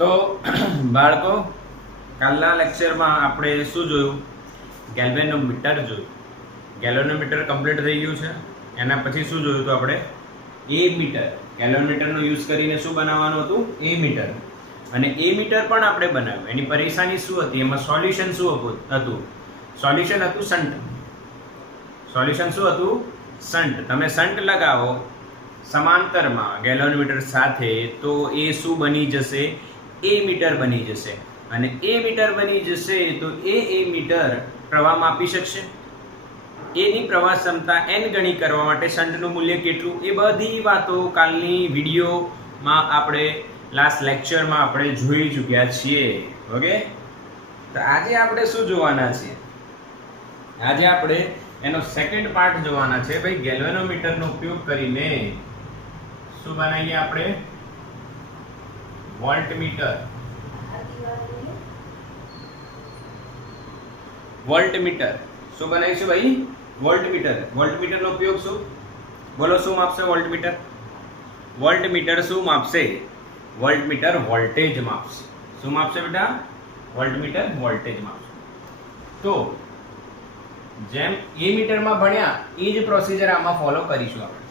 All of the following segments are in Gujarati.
તો બાળકો, કાલના લેક્ચરમાં આપણે શું જોયું? ગેલ્વેનોમીટર જોયું. ગેલ્વેનોમીટર કમ્પ્લીટ થઈ ગયું છે. એના પછી શું જોયું હતું આપણે? એ મીટર. ગેલ્વેનોમીટરનો યુઝ કરીને શું બનાવવાનું હતું? એ મીટર. અને એ મીટર પણ આપણે બનાવ્યું. એની પરેશાની શું હતી? એમાં સોલ્યુશન શું હતું? સોલ્યુશન હતું શન્ટ. સોલ્યુશન શું હતું? શન્ટ. તમે શન્ટ લગાવો સમાંતરમાં ગેલ્વેનોમીટર સાથે તો એ શું બની જશે? એ મીટર બની જશે. અને એ મીટર બની જશે તો એ મીટર પ્રવાહ માપી શકશે. એની પ્રવાહ ક્ષમતા n ગણી કરવા માટે શન્ટનું મૂલ્ય કેટલું? એ બધી વાતો કાલની વિડીયોમાં આપણે લાસ્ટ લેક્ચરમાં આપણે જોઈ ચૂક્યા છીએ. ઓકે, તો આજે આપણે શું જોવાના છીએ? આજે આપણે એનો સેકન્ડ પાર્ટ જોવાના છે. ભાઈ, ગેલ્વેનોમીટરનો ઉપયોગ કરીને શું બનાવીએ આપણે? વોલ્ટમીટર. વોલ્ટમીટર શું બનાવીશું ભાઈ? વોલ્ટમીટર. વોલ્ટમીટરનો ઉપયોગ શું? બોલો, શું માપશે વોલ્ટમીટર? વોલ્ટમીટર શું માપશે? Voltmeter voltage માપશે. શું માપશે બેટા? વોલ્ટમીટર વોલ્ટેજ માપશે. તો જેમ એ મીટરમાં ભણ્યા એ જ પ્રોસિજર આમાં ફોલો કરીશું આપણે.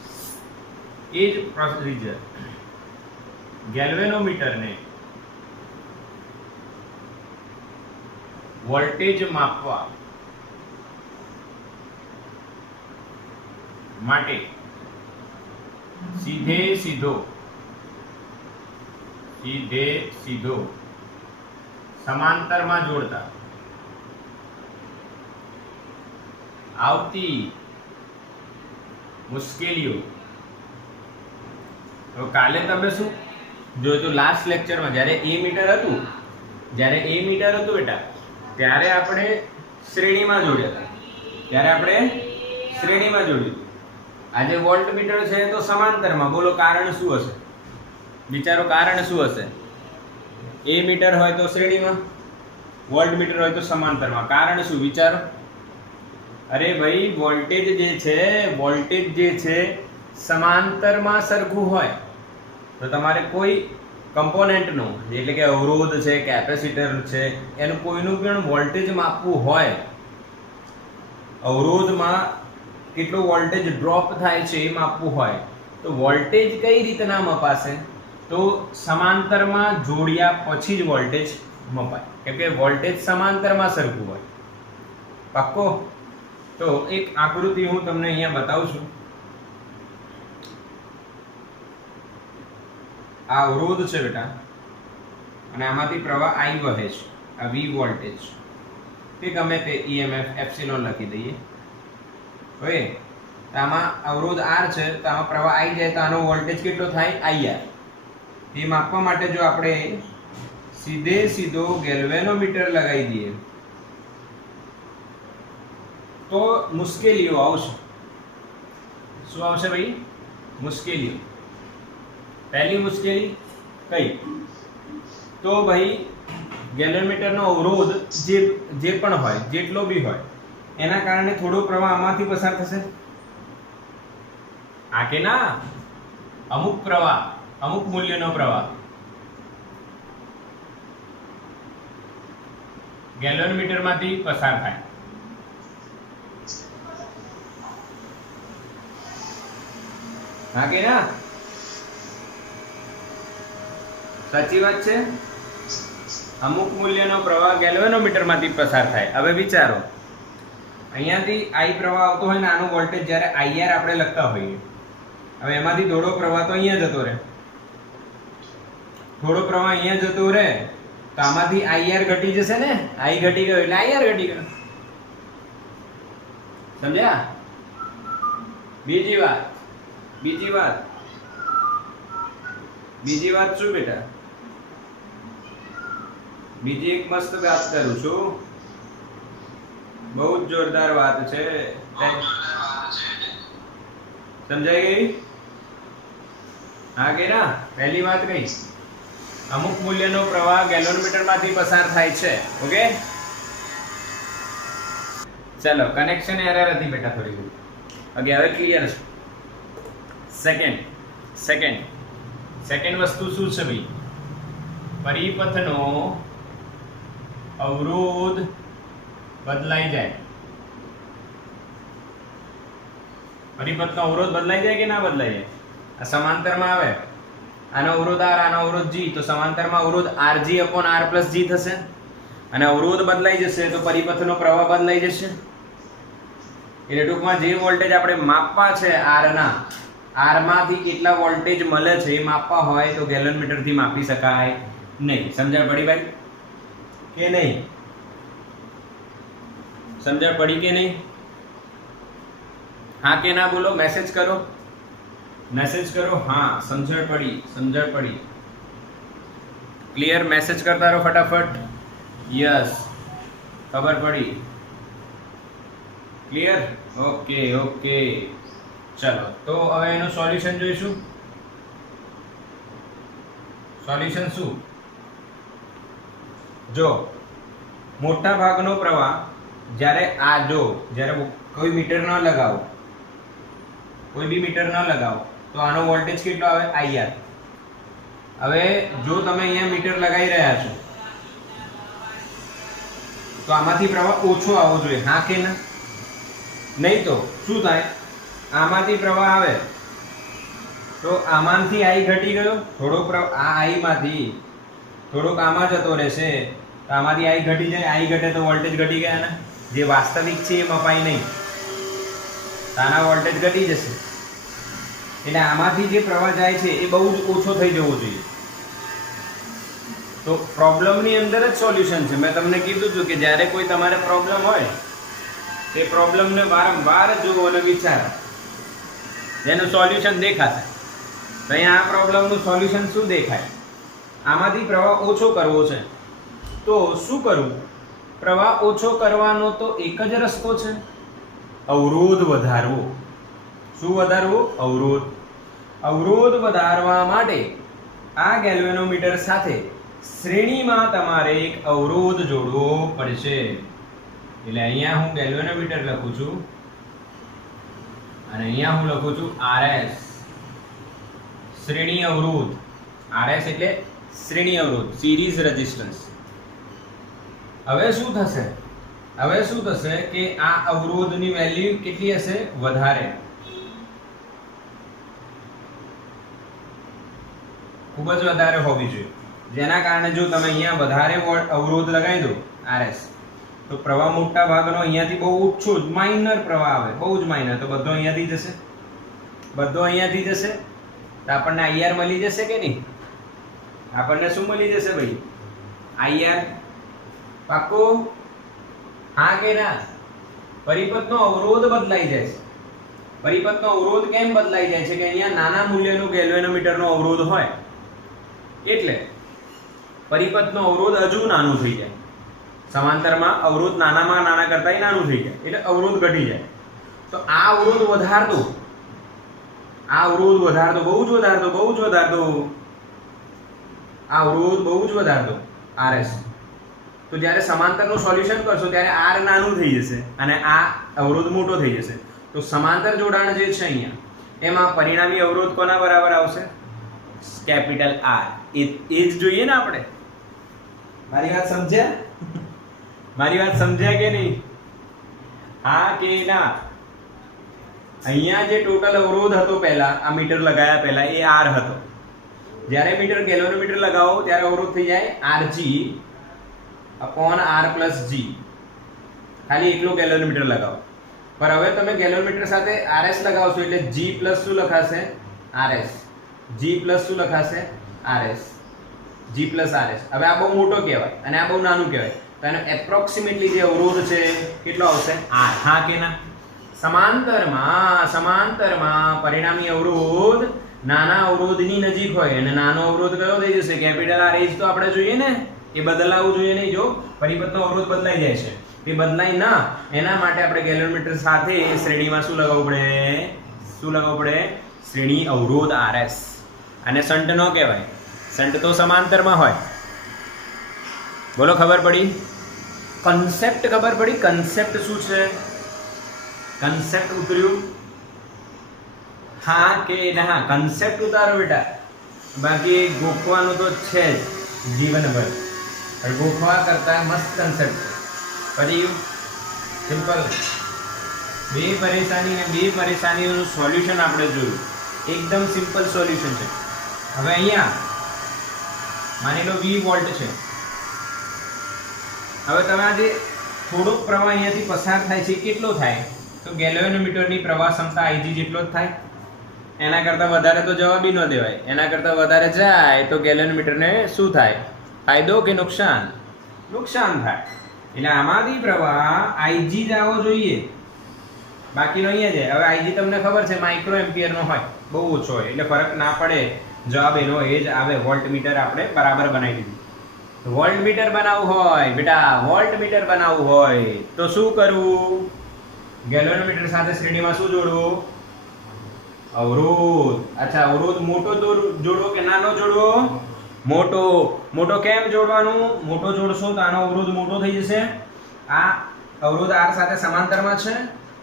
એ જ પ્રોસિજર ગેલ્વેનોમીટરને વોલ્ટેજ માપવા માટે સીધે સીધો સમાંતરમાં જોડતા આવતી મુશ્કેલીઓ. તો કાલે તમે શું જોયું? લાસ્ટ લેક્ચરમાં જ્યારે એ મીટર હતું બેટા, ત્યારે આપણે શ્રેણીમાં જોડ્યા હતા. આજે વોલ્ટમીટર છે તો સમાંતરમાં. બોલો, કારણ શું હશે? વિચારો, કારણ શું હશે? એ મીટર હોય તો શ્રેણીમાં, વોલ્ટમીટર હોય તો સમાંતરમાં. કારણ શું? વિચારો. અરે ભાઈ, વોલ્ટેજ જે છે સમાંતરમાં સરખું હોય તો તમારે કોઈ કમ્પોનેન્ટનું, એટલે કે અવરોધ છે, કેપેસિટર છે, એનું કોઈનું પણ વોલ્ટેજ માપવું હોય, અવરોધમાં કેટલો વોલ્ટેજ ડ્રોપ થાય છે એ માપવું હોય તો વોલ્ટેજ કઈ રીતના મપાશે? તો સમાંતરમાં જોડ્યા પછી જ વોલ્ટેજ મપાય, કેમ કે વોલ્ટેજ સમાંતરમાં સરખું હોય. પાક્કો? તો એક આકૃતિ હું તમને અહીંયા બતાવું છું. આ અવરોધ છે બેટા, અને આમાંથી પ્રવાહ I વહે છે. આ V વોલ્ટેજ કે ગમે તે EMF એપ્સિલોન લખી દઈએ. ઓકે, તો આમાં અવરોધ R છે, તો આમાં પ્રવાહ I જાય તો આનો વોલ્ટેજ કેટલો થાય? IR. એ માપવા માટે જો આપણે સીધો ગેલ્વેનોમીટર લગાવી દઈએ તો મુશ્કેલીઓ આવશે. શું આવશે ભાઈ? મુશ્કેલીઓ. પહેલી મુશ્કેલી કઈ? તો ભાઈ, ગેલ્વેનોમીટરનો અવરોધ જે પણ હોય, જેટલો બી હોય, એના કારણે થોડો પ્રવાહ આમાંથી પસાર થશે. આ કે ના, અમુક પ્રવાહ, અમુક મૂલ્યનો પ્રવાહ ગેલ્વેનોમીટરમાંથી પસાર થાય. હા કે ના? સાચી વાત છે. અમુક મૂલ્યનો પ્રવાહ ગેલ્વેનોમીટરમાંથી પસાર થાય. હવે વિચારો, અહીંયાથી I પ્રવાહ આવતો હોય ને, આનો વોલ્ટેજ જ્યારે IR આપણે લખતા હોઈએ, હવે એમાંથી થોડો પ્રવાહ તો અહીંયા જતો રહે, તો આમાંથી IR ઘટી જશે ને. I ઘટી ગયો એટલે IR ઘટી ગયો. સમજ્યા? બીજી વાત શું બેટા? બીજી એક મસ્ત વાત કરું છું. બહુ જ જોરદાર વાત છે. સમજાઈ ગઈ? હા કે ના? પહેલી વાત કઈ? અમુક મૂલ્યનો પ્રવાહ ગેલ્વેનોમીટરમાંથી પસાર થાય છે. ઓકે, ચલો, કનેક્શન એરર હતી બેટા થોડી. ઓકે, હવે ક્લિયર છે. સેકન્ડ વસ્તુ શું છે ભાઈ? પરિપથનો અવરોધ બદલાઈ જાય, પરિપથનો અવરોધ બદલાઈ જાય કે ના બદલાઈ જાય? આ સમાંતરમાં આવે, આનો અવરોધ R, આનો અવરોધ G, તો સમાંતરમાં અવરોધ RG upon R plus G થશે, અને અવરોધ બદલાઈ જશે તો પરિપથનો પ્રવાહ બદલાઈ જશે. એટલે ટૂંકમાં જે વોલ્ટેજ આપણે માપવા છે R ના, R માંથી કેટલા વોલ્ટેજ મળે છે એ માપવા હોય તો ગેલનમીટર થી માપી શકાય નહીં. સમજણ પડી ભાઈ કે નહીં? સમજણ પડી કે નહીં? હા કે ના બોલો, મેસેજ કરો, મેસેજ કરો. હા, સમજણ પડી, સમજણ પડી. ક્લિયર? મેસેજ કરતા રહો ફટાફટ. યસ, ખબર પડી. ક્લિયર? ઓકે ઓકે, ચલો તો હવે એનું સોલ્યુશન જોઈશું. સોલ્યુશન શું? જો મોટા ભાગનો પ્રવાહ જ્યારે આ જો જ્યારે કોઈ મીટર ન લગાવો, કોઈ બી મીટર ન લગાવો તો આનો વોલ્ટેજ કેટલો આવે? IR. હવે જો તમે અહીંયા મીટર લગાવી રહ્યા છો તો આમાંથી પ્રવાહ ઓછો આવવો જોઈએ, હા કે ના? નહીં તો શું થાય? આમાંથી પ્રવાહ આવે તો આમાંથી I ઘટી ગયો, થોડોક આ I માંથી થોડોક આમાં જતો રહેશે, તો આમાંથી I ઘટી જાય, I ઘટે તો વોલ્ટેજ ઘટી ગયા ને, જે વાસ્તવિક છે એ મપાય નહીં, આના વોલ્ટેજ ઘટી જશે. એટલે આમાંથી જે પ્રવાહ જાય છે એ બહુ જ ઓછો થઈ જવો જોઈએ. તો પ્રોબ્લેમની અંદર જ સોલ્યુશન છે. મેં તમને કીધું હતું કે જ્યારે કોઈ તમારે પ્રોબ્લેમ હોય તે પ્રોબ્લેમને વારંવાર જુઓ અને વિચારો, જેનું સોલ્યુશન દેખાશે. તો અહીંયા આ પ્રોબ્લેમનું સોલ્યુશન શું દેખાય? આમાંથી પ્રવાહ ઓછો કરવો છે તો શું કરવું? પ્રવાહ ઓછો કરવાનો તો એક જ રસ્તો છે, અવરોધ વધારવો. શું વધારવું? અવરોધ. અવરોધ વધારવા માટે આ ગેલ્વેનોમીટર સાથે શ્રેણીમાં તમારે એક અવરોધ જોડવો પડશે. એટલે અહીંયા હું ગેલ્વેનોમીટર લખું છું અને અહીંયા હું લખું છું RS, શ્રેણી અવરોધ. RS એટલે શ્રેણી અવરોધ, સિરીઝ રેઝિસ્ટન્સ. હવે શું થશે? હવે શું થશે કે આ અવરોધની વેલ્યુ કેટલી હશે? વધારે, ખૂબ જ વધારે હોવી જોઈએ. જેના કારણે જો તમે અહીંયા વધારે અવરોધ લગાવી દો RS, તો પ્રવાહ મોટા ભાગનો અહીંયાથી બહુ ઓછો જ માઇનર પ્રવાહ આવે, બહુ જ માઇનર, તો બધો અહીંયાથી જશે, બધો અહીંયાથી જશે. તો આપણને IR મળી જશે કે નહીં? આપણને શું મળી જશે ભાઈ? IR. પાક્કું? હા કે ના? પરિપથનો અવરોધ બદલાઈ જાય છે. પરિપથનો અવરોધ કેમ બદલાઈ જાય છે? કે અહીંયા નાના મૂલ્યનો ગેલ્વેનોમીટરનો અવરોધ હોય એટલે પરિપથનો અવરોધ હજુ નાનું થઈ જાય. સમાંતરમાં અવરોધ નાનામાં નાના કરતા નાનું થઈ જાય એટલે અવરોધ ઘટી જાય. તો આ અવરોધ વધારતો, આ અવરોધ વધારતો, બહુ જ વધારતો, બહુ જ વધારતો, આ અવરોધ બહુ જ વધારતો RS. તો જ્યારે સમાંતરનું સોલ્યુશન કરશો ત્યારે R નાનું થઈ જશે અને આ અવરોધ મોટો થઈ જશે. તો સમાંતર જોડાણ જે છે અહીંયા એમાં પરિણામી અવરોધ કોના બરાબર આવશે? Capital R. એ જ જોઈએ ને આપણે. મારી વાત સમજ્યા? મારી વાત સમજ્યા કે નહીં? હા કે ના? અહીંયા જે ટોટલ અવરોધ હતો પહેલા, આ મીટર લગાયા પહેલા, એ R હતો. જ્યારે મીટર ગેલ્વેનોમીટર લગાવો ત્યારે અવરોધ થઈ જાય RG upon R plus G. ખાલી એકલો ગેલ્વેનોમીટર લગાવો. પર હવે તમે ગેલ્વેનોમીટર સાથે RS લગાવશો એટલે G plus શું લખાશે? RS. G plus શું લખાશે? RS. G plus RS. હવે આ બહુ મોટો કહેવાય અને આ બહુ નાનું કહેવાય. તો એનો એપ્રોક્સિમેટલી જે અવરોધ છે કેટલો આવશે? R. હા કે ના? સમાંતરમાં પરિણામી અવરોધ નાના અવરોધની નજીક હોય અને નાનો અવરોધ કયો થઈ જશે? Capital R. એ જ તો આપણે જોઈએ ને, એ બદલાવવું જોઈએ નહીં. જો પરિપથનો અવરોધ બદલાઈ જાય છે, એ બદલાય ના, એના માટે આપણે ગેલ્વેનોમીટર સાથે શ્રેણીમાં શું લગાવવું પડે? શું લગાવવું પડે? શ્રેણી અવરોધ RS. અને શન્ટ નો કહેવાય, શન્ટ તો સમાંતરમાં હોય. બોલો, ખબર પડી? કન્સેપ્ટ ખબર પડી? કન્સેપ્ટ શું છે? કન્સેપ્ટ ઉતર્યું? હા કે ના? કન્સેપ્ટ ઉતારો બેટા, બાકી ગોખવાનું તો છે જ. જીવનભર. ગોખવા કરતા મસ્ત કન્સેપ્ટ છે. પછી સિમ્પલ બે પરેશાનીઓનું સોલ્યુશન આપણે જોયું. એકદમ સિમ્પલ સોલ્યુશન છે. હવે અહીંયા માની લો 20 વોલ્ટ છે. હવે તમે આજે થોડોક પ્રવાહ અહીંયાથી પસાર થાય છે, કેટલો થાય તો ગેલ્વેનોમીટરની પ્રવાહ ક્ષમતા Ig જેટલો જ થાય. એના કરતાં વધારે તો જવાબી ન દેવાય. એના કરતાં વધારે જાય તો ગેલ્વેનોમીટરને શું થાય? ફાયદો કે નુકસાન? નુકસાન થાય. એટલે આમાંથી પ્રવાહ Ig જ આવવો જોઈએ, બાકીનો અહીંયા જાય. હવે Ig તમને ખબર છે માઇક્રો એમ્પિયરનો હોય, બહુ ઓછો હોય, એટલે ફરક ના પડે. જવાબ એનો એ જ આવે. વોલ્ટમીટર આપણે બરાબર બનાવી દીધું. વોલ્ટમીટર બનાવવું હોય બેટા, વોલ્ટમીટર બનાવવું હોય તો શું કરવું? ગેલ્વેનોમીટર સાથે શ્રેણીમાં શું જોડવું? અવરોધ. અચ્છા, અવરોધ મોટો જોડવો કે નાનો જોડવો? મોટો. મોટો કેમ જોડવાનું? મોટો જોડશો તો આનો અવરોધ મોટો થઈ જશે. આ અવરોધ R સાથે સમાંતરમાં છે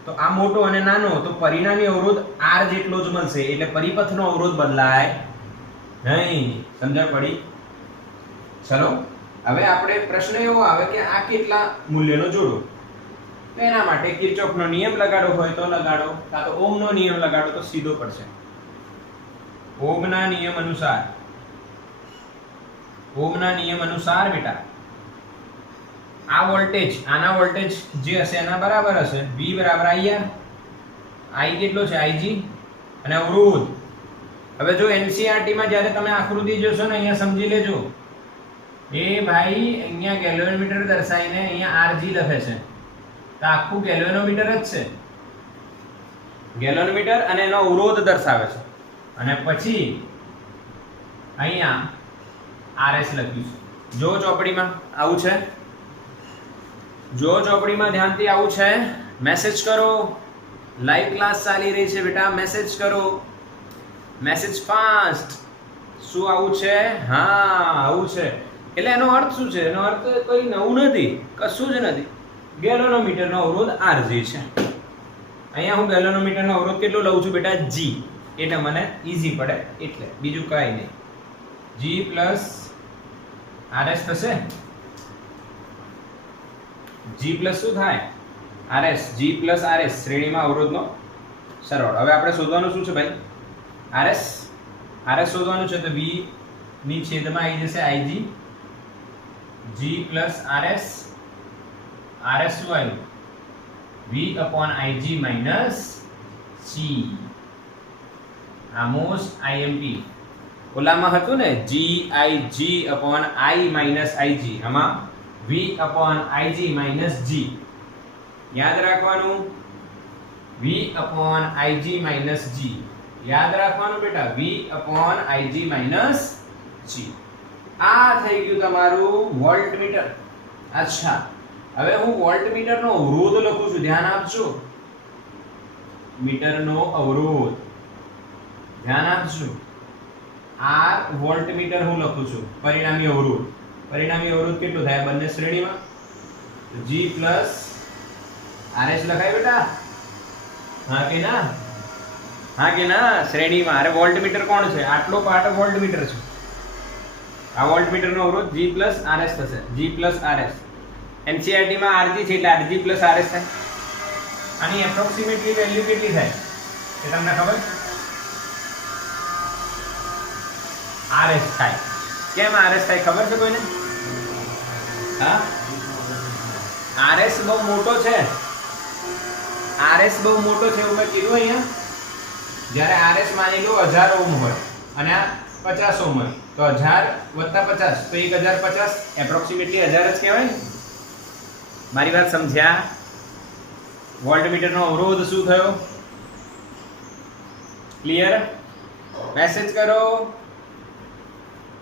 તો આ મોટો અને નાનો, તો પરિણામી અવરોધ R જેટલો જ મળશે. એટલે પરિપથનો અવરોધ બદલાય નહીં. સમજણ પડી? ચલો હવે આપણે પ્રશ્ન એવો આવે કે આ કેટલા મૂલ્યનો જોડો. તો એના માટે કિર્ચોફનો નિયમ લગાડો હોય તો લગાડો, કાં તો ઓહમનો નિયમ લગાડો તો સીધો પડશે. ઓહમના નિયમ અનુસાર બેટા આ વોલ્ટેજ, આના વોલ્ટેજ જે હશે એના બરાબર હશે. V બરાબર IR. I કેટલો છે? Ig. અને અવરોધ. હવે જો NCERT માં જ્યારે તમે આકૃતિ જોશો ને, અહીંયા સમજી લેજો એ ભાઈ, અહીંયા ગેલ્વેનોમીટર દર્શાવીને અહીંયા RG લખે છે તો આખું ગેલ્વેનોમીટર જ છે. ગેલ્વેનોમીટર અને એનો અવરોધ દર્શાવે છે. અને પછી અહીંયા RS લખ્યું છે. જો ચોપડીમાં આવું છે, જો ચોપડીમાં ધ્યાનથી આવું છે. મેસેજ કરો. લાઈવ ક્લાસ ચાલી રહી છે બેટા, મેસેજ કરો. Message fast. શું આવું છે? હા આવું છે. એટલે એનો અર્થ શું છે? એનો અર્થ કોઈ નવું નથી, કશું જ નથી. ગેલ્વેનોમીટરનો અવરોધ RG છે. અહીંયા હું ગેલ્વેનોમીટરનો અવરોધ કેટલો લઉં છું બેટા? G. એટલે મને ઈઝી પડે, એટલે બીજું કાંઈ નહીં. G પ્લસ RS થશે. G પ્લસ શું થાય? RS. G પ્લસ RS શ્રેણીમાં અવરોધનો સરવાળો. હવે આપણે શોધવાનું શું છે ભાઈ? RS શોધવાનું છે. તો V ની છેદમાં આવી જશે Ig. G plus RS. RS શું આવ્યું? V upon Ig minus G. આ મોસ્ટ IMP. ઓલામાં હતું ને GIG upon I minus IG. આમાં V upon IG minus G. યાદ રાખવાનું. V upon IG minus G. યાદ રાખવાનું બેટા. V upon IG minus G. આ થઈ ગયું તમારું વોલ્ટમીટર. અચ્છા, હવે હું વોલ્ટમીટરનો અવરોધ લખું છું. ધ્યાન આપજો. મીટરનો અવરોધ ધ્યાન આપજો. R વોલ્ટમીટર હું લખું છું. પરિણામી અવરોધ. પરિણામી અવરોધ કેટલો થાય બંને શ્રેણીમાં? G પ્લસ RS લખાય બેટા? હા કે ના? હા કે ના? શ્રેણીમાં. અરે વોલ્ટમીટર કોણ છે? આટલો પાર્ટ વોલ્ટમીટર છે. આ વોલ્ટમીટરનો અવરોધ G પ્લસ RS થશે. G plus RS. NCERT માં RG છે એટલે RG પ્લસ RS થાય. આની એપ્રોક્સિમેટલી વેલ્યુ કેટલી થાય એ તમને ખબર? RS થાય. કેમ RS થાય ખબર છે કોઈને? હા, RS બહુ મોટો છે. RS બહુ મોટો છે એવું મેં કીધું અહીંયા. જ્યારે RS માની લો 1000 ઓહમ હોય અને આ 50 ઓહમ હોય તો 1000 વત્તા 50 તો 1050 એપ્રોક્સિમેટલી 1000 જ કહેવાય ને. મારી વાત સમજ્યા? વોલ્ટમીટરનો અવરોધ શું થયો? ક્લિયર? મેસેજ કરો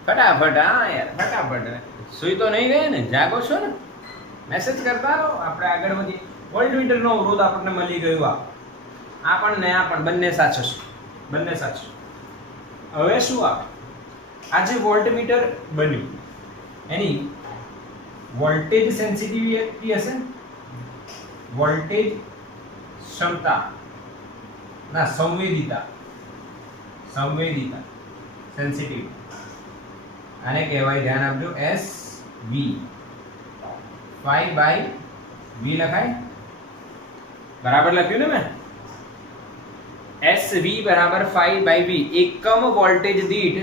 ફટાફટ. હા યાર ફટાફટ. સુઈ તો નહીં ગયે ને? જાગો છો ને? મેસેજ કરતા રહો. આપણે આગળ વધીએ. વોલ્ટમીટરનો અવરોધ આપણને મળી ગયું. આ પણ ને આ પણ બંને સાચું છે. બંને સાચું. હવે શું આવે? આ જે વોલ્ટમીટર બન્યું એની વોલ્ટેજ સેન્સિટિવિટી હશે. વોલ્ટેજ ક્ષમતા ના સંવેદિતા. સંવેદિતા સેન્સિટિવિટી. આને કહેવાય, ધ્યાન આપજો, S V. Phi by V લખાય, બરાબર લખ્યું ને મેં? એસ વી બરાબર ફાઈ બાય વી. એકમ વોલ્ટેજ દીઠ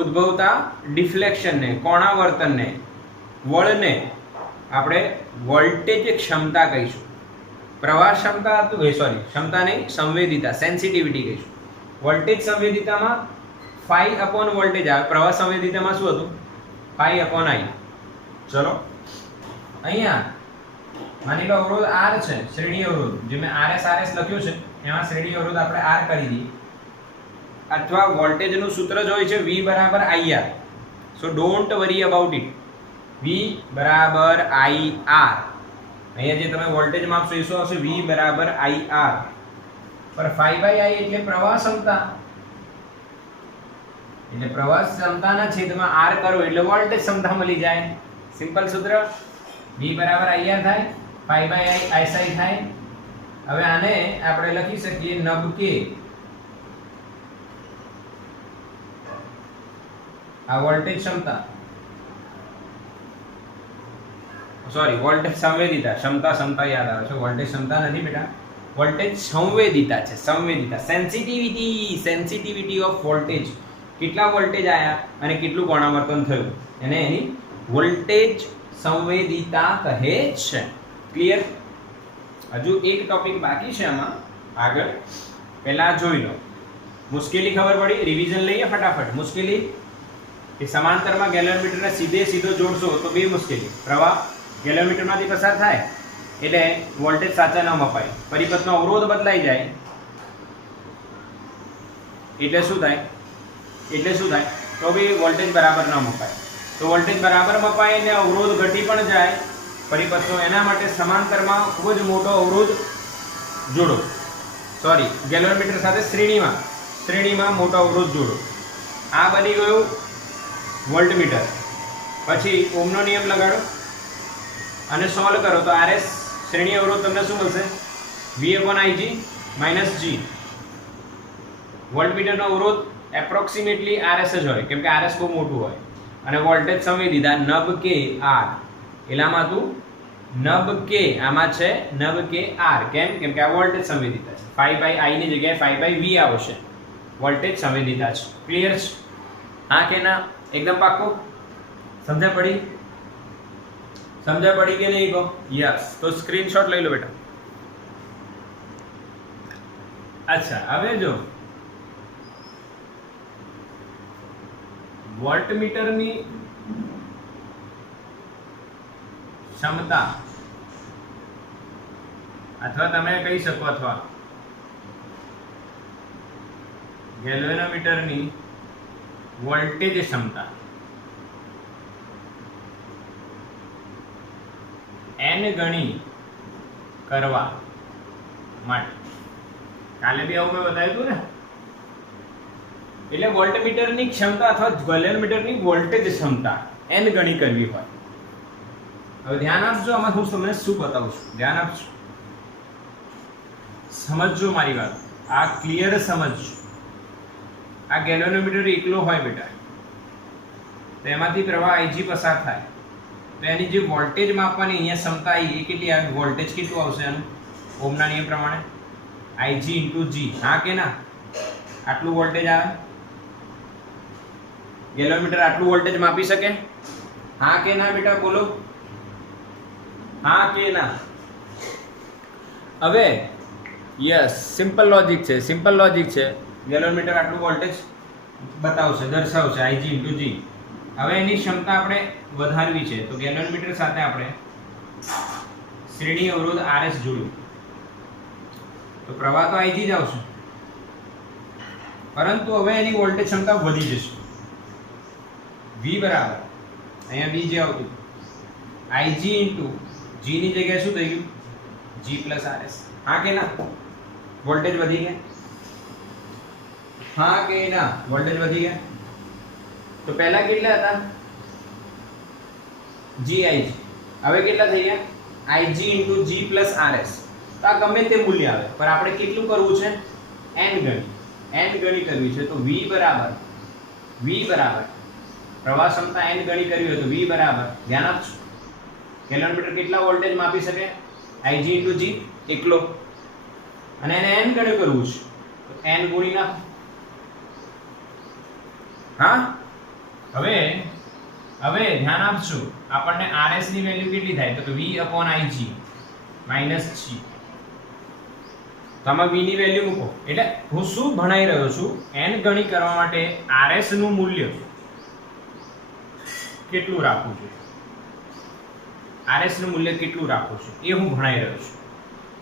ઉદ્ભવતા ડિફ્લેક્શનને, કોણાવર્તનને, વળને આપણે વોલ્ટેજ ક્ષમતા કહીશું. પ્રવાહ ક્ષમતા હતું, ક્ષમતા નહીં, સંવેદિતા, સેન્સિટિવિટી કહીશું. વોલ્ટેજ સંવેદિતામાં ફાઈ અપોન વોલ્ટેજ આવે, પ્રવાહ સંવેદિતામાં શું હતું? Phi upon i. ચલો અહીંયા માની લો અવરોધ આર છે, શ્રેણી અવરોધ, જે મેં આરએસ લખ્યું છે એમાં શ્રેણી અવરોધ આપણે આર કરી દઈએ. અથવા વોલ્ટેજનું સૂત્ર જ હોય છે V બરાબર IR. So don't worry about it. V બરાબર IR. અહીંયા જે તમે વોલ્ટેજ માપશો એ શું આવશે? V બરાબર IR. પર 5/I એટલે પ્રવાહ ક્ષમતા, એટલે પ્રવાહ ક્ષમતાના છેદમાં R કરો એટલે વોલ્ટેજ ક્ષમતા મળી જાય. સિમ્પલ સૂત્ર. V બરાબર IR થાય, 5/I SI થાય. હવે આને આપણે લખી શકીએ નબ કે, આ વોલ્ટેજ ક્ષમતા, સોરી વોલ્ટેજ સંવેદિતા, ક્ષમતા યાદ આવે છે, વોલ્ટેજ ક્ષમતા નથી બેટા, વોલ્ટેજ સંવેદિતા છે, સંવેદિતા, સેન્સિટિવિટી ઓફ વોલ્ટેજ. કેટલા વોલ્ટેજ આયા અને કેટલું કોણાવર્તન થયું એને એની વોલ્ટેજ સંવેદિતા કહે છે. ક્લિયર? હજુ એક ટોપિક બાકી છે આમાં આગળ, પહેલા જોઈ લો. મુશ્કેલી ખબર પડી? રિવિઝન લઈએ ફટાફટ. મુશ્કેલી કે સમાંતરમાં ગેલોમીટરને સીધો જોડશો તો બે મુશ્કેલી. પ્રવાહ ગેલોમીટરમાંથી પસાર થાય એટલે વોલ્ટેજ સાચા ન મપાય, પરિપથનો અવરોધ બદલાઈ જાય એટલે શું થાય? તો બી વોલ્ટેજ બરાબર ન મપાય. તો વોલ્ટેજ બરાબર મપાય અને અવરોધ ઘટી પણ જાય પરિપથનો. એના માટે સમાંતરમાં ખૂબ જ મોટો અવરોધ જોડો, સોરી ગેલોમીટર સાથે શ્રેણીમાં મોટો અવરોધ જોડો. આ બની ગયું વોલ્ટમીટર. પછી ઓહમનો નિયમ લગાડો અને સોલ્વ કરો તો RS શ્રેણી અવરોધ તમને શું મળશે? V/Ig - G. વોલ્ટમીટરનો અવરોધ એપ્રોક્સિમેટલી RS જ હોય, કેમ કે RS બહુ મોટું હોય. અને વોલ્ટેજ સંવેદિતા નબ કે R, એલામાં તું નબ કે, આમાં છે નબ કે R. કેમ કે આ વોલ્ટેજ સંવેદિતા છે. 5/I ની જગ્યાએ 5/V આવશે. વોલ્ટેજ સંવેદિતા છે. ક્લિયર છે? હા કે ના? એકદમ પાક્કું? સમજણ પડી કે નહીં કહો? યસ. તો સ્ક્રીનશોટ લઈ લો બેટા. અચ્છા, હવે જો વોલ્ટમીટરની ક્ષમતા, અથવા તમે કહી શકો, અથવા ગેલ્વેનોમીટરની વોલ્ટેજ ક્ષમતા n ગણી કરવા માટે, કાલે બી આવું મેં બતાવ્યું હતું ને, એટલે વોલ્ટમીટરની ક્ષમતા અથવા ગેલ્વેનોમીટરની વોલ્ટેજ ક્ષમતા n ગણી કરવી હોય. હવે ધ્યાન આપજો, આમાં હું તમને શું બતાવું છું, ધ્યાન આપજો, સમજજો મારી વાત. આ ક્લિયર સમજજો. આ ગેલ્વેનોમીટર એકલો હોય બેટા, તો એમાંથી પ્રવાહ Ig પસાર થાય, તો એની જે વોલ્ટેજ માપવાની અહીંયા ક્ષમતા આવી એ કેટલી આવે? વોલ્ટેજ કેટલું આવશે એનું? ઓહમના નિયમ પ્રમાણે Ig × G. હા કે ના? આટલું વોલ્ટેજ આવે. ગેલ્વેનોમીટર આટલું વોલ્ટેજ માપી શકે? હા કે ના બેટા? બોલો હા કે ના? હવે યસ, સિમ્પલ લોજિક છે. ગેલ્વેનોમીટર આટલું વોલ્ટેજ બતાવશે, દર્શાવશે Ig × G. હવે એની ક્ષમતા આપણે વધારવી છે, તો ગેલ્વેનોમીટર સાથે આપણે શ્રેણી અવરોધ RS જોડ્યું તો પ્રવાહ તો Ig જ આવશે, પરંતુ હવે એની વોલ્ટેજ ક્ષમતા વધી જશે. V બરાબર અહીંયા V જે આવતું Ig × G ની જગ્યાએ શું થઈ ગયું? G + RS. હા કે ના? વોલ્ટેજ વધી ગયા? હા કે ના? વોલ્ટેજ વધી ગયા. તો પહેલા કેટલા હતા? GIG. હવે કેટલા થઈ ગયા? Ig × G + RS. તો આ ગમે તે મૂલ્ય આવે, પણ આપણે કેટલું કરવું છે? n ગણી કરવી છે. તો V બરાબર પ્રવાહ ક્ષમતા n ગણી કરવી હોય તો v બરાબર, ધ્યાન આપજો, કેલોમીટર કેટલા વોલ્ટેજ માપી શકે? Ig × G એકલો, અને એને n ગણ્યું કરવું છે તો n ગુણી નાખો. હા, હવે ધ્યાન આપજો, આપણને RS ની વેલ્યુ કેટલી થાય તો V/Ig - G. તો આમાં v ની વેલ્યુ મૂકો. એટલે હું શું ભણાઈ રહ્યો છું, n ગણી કરવા માટે RS નું મૂલ્ય કેટલું રાખવું જોઈએ, RS નું મૂલ્ય કેટલું રાખવું છે એ હું ભણાઈ રહ્યો છું.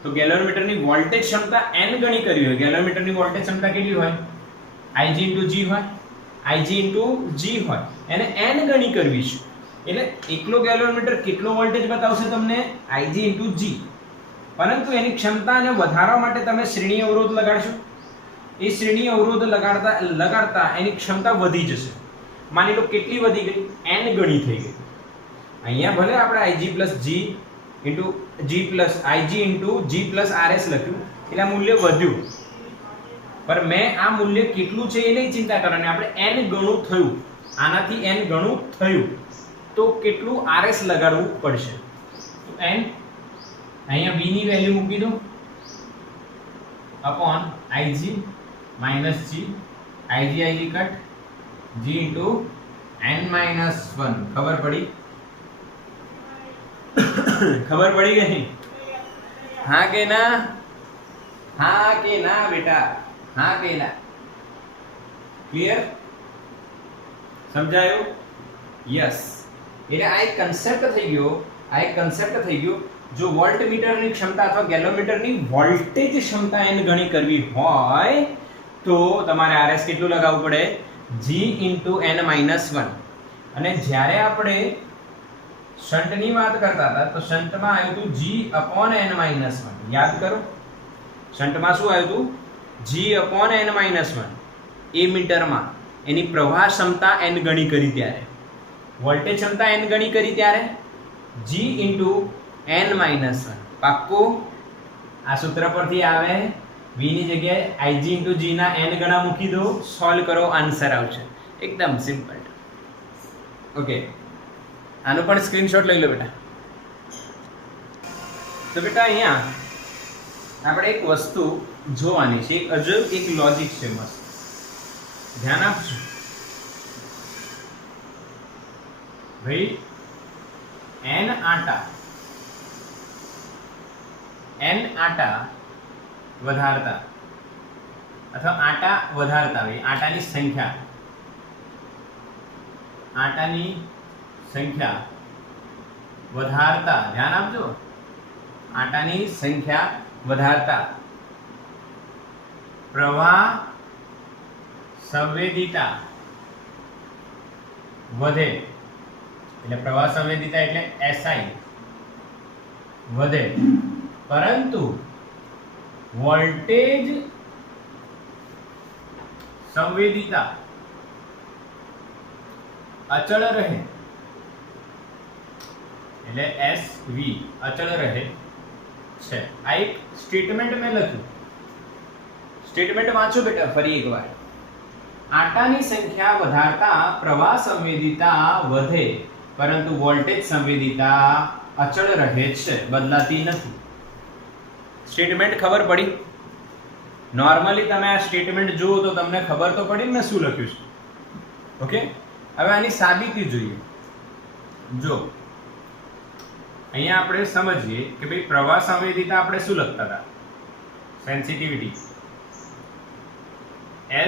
તો ગેલોમીટરની વોલ્ટેજ ક્ષમતા n ગણી કરવી હોય, ગેલોમીટરની વોલ્ટેજ ક્ષમતા કેટલી હોય? Ig × G હોય, Ig × G હોય, એને n ગણી કરવી છે. એટલે એકલો ગેલોમીટર કેટલો વોલ્ટેજ બતાવશે તમને? Ig × G. પરંતુ એની ક્ષમતાને વધારવા માટે તમે શ્રેણી અવરોધ લગાડશો. એ શ્રેણી અવરોધ લગાડતા એની ક્ષમતા વધી જશે. માની લો કેટલી વધી ગઈ? n ગણી થઈ ગઈ. અહીંયા ભલે આપણે Ig + G × G + Ig × G + RS લખ્યું એટલે આ મૂલ્ય વધ્યું, પણ મેં આ મૂલ્ય કેટલું છે એ નહીં ચિંતા કરવાની, આપણે n ગણું થયું, આનાથી n ગણું થયું તો કેટલું RS લગાડવું પડશે. તો n અહીંયા v ની વેલ્યુ મૂકી દો upon Ig - G, Ig cut G × n-1. ખબર પડી? ખબર પડી ગઈ? હા કે ના? હા કે ના બેટા? હા કે ના? ક્લિયર? સમજાયું? યસ. એટલે આ એક કન્સેપ્ટ થઈ ગયો. જો વોલ્ટમીટરની ક્ષમતા અથવા ગેલોમીટરની વોલ્ટેજ ક્ષમતા n ગણી કરવી હોય તો તમારે RS કેટલું લગાવવું પડે? G × n-1. અને જ્યારે આપણે શન્ટની વાત કરતા હતા તો શન્ટમાં આવ્યું હતું G/n-1. યાદ કરો, શન્ટમાં શું આવ્યું હતું? G/n-1. એ મીટરમાં એની પ્રવાહ ક્ષમતા n ગણી કરી ત્યારે, વોલ્ટેજ ક્ષમતા n ગણી કરી ત્યારે G × n-1. પાક્કું? આ સૂત્ર પરથી આવે, v ની જગ્યાએ Ig × G ના n ગણા મૂકી દો, સોલ્વ કરો, આન્સર આવશે. એકદમ સિમ્પલ. ઓકે, આનો પણ સ્ક્રીનશોટ લઈ લો બેટા. તો બેટા અહીંયા આપણે એક વસ્તુ જોવાની છે, એક લોજિક છે મસ્ત, ધ્યાન આપજો ભાઈ. n આટા વધારતા અથવા આટા વધારતા હોય, આટાની સંખ્યા વધારતા, ધ્યાન આપજો, આટાની સંખ્યા વધારતા પ્રવાહ સંવેદિતા વધે. એટલે પ્રવાહ સંવેદિતા એટલે SI વધે, પરંતુ વોલ્ટેજ સંવેદિતા અચળ રહે. એટલે SV અચળ રહે છે. આ એક સ્ટેટમેન્ટ મેં લખ્યું, સ્ટેટમેન્ટ વાંચો બેટા ફરી એકવાર. આટાની સંખ્યા વધારતા પ્રવાહ સંવેદિતા વધે, પરંતુ વોલ્ટેજ સંવેદિતા અચળ રહે છે, બદલાતી નથી. સ્ટેટમેન્ટ ખબર પડી? નોર્મલી તમે આ સ્ટેટમેન્ટ જુઓ તો તમને ખબર તો પડી ને શું લખ્યું છે. ઓકે, હવે આની સાબિતી જોઈએ. જો અહીંયા આપણે સમજીએ કે ભાઈ પ્રવાહ સંવેદિતા આપણે શું લખતા હતા? સેન્સિટિવિટી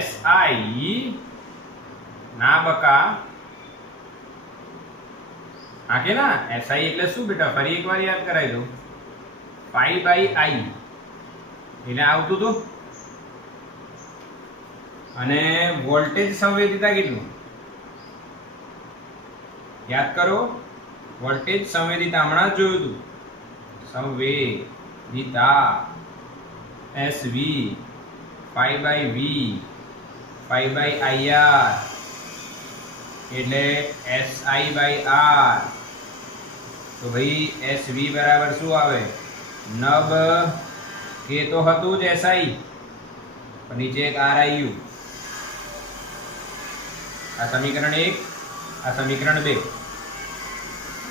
SI ના બકા આ કે ના, SI એટલે શું બેટા? ફરી એકવાર યાદ કરાવી દઉં. π/I એટલે આવતું હતું. અને વોલ્ટેજ સંવેદિતા કેટલું? યાદ કરો, વોલ્ટેજ સંવેદિતા હમણાં જ જોયું હતું. સંવેદિતા SV π/V π/IR એટલે SI/R. તો ભાઈ SV બરાબર શું આવે? નબ કે તો હતું જ SI, પણ નીચે એક R આવ્યું. આ સમીકરણ 1 આ સમીકરણ 2.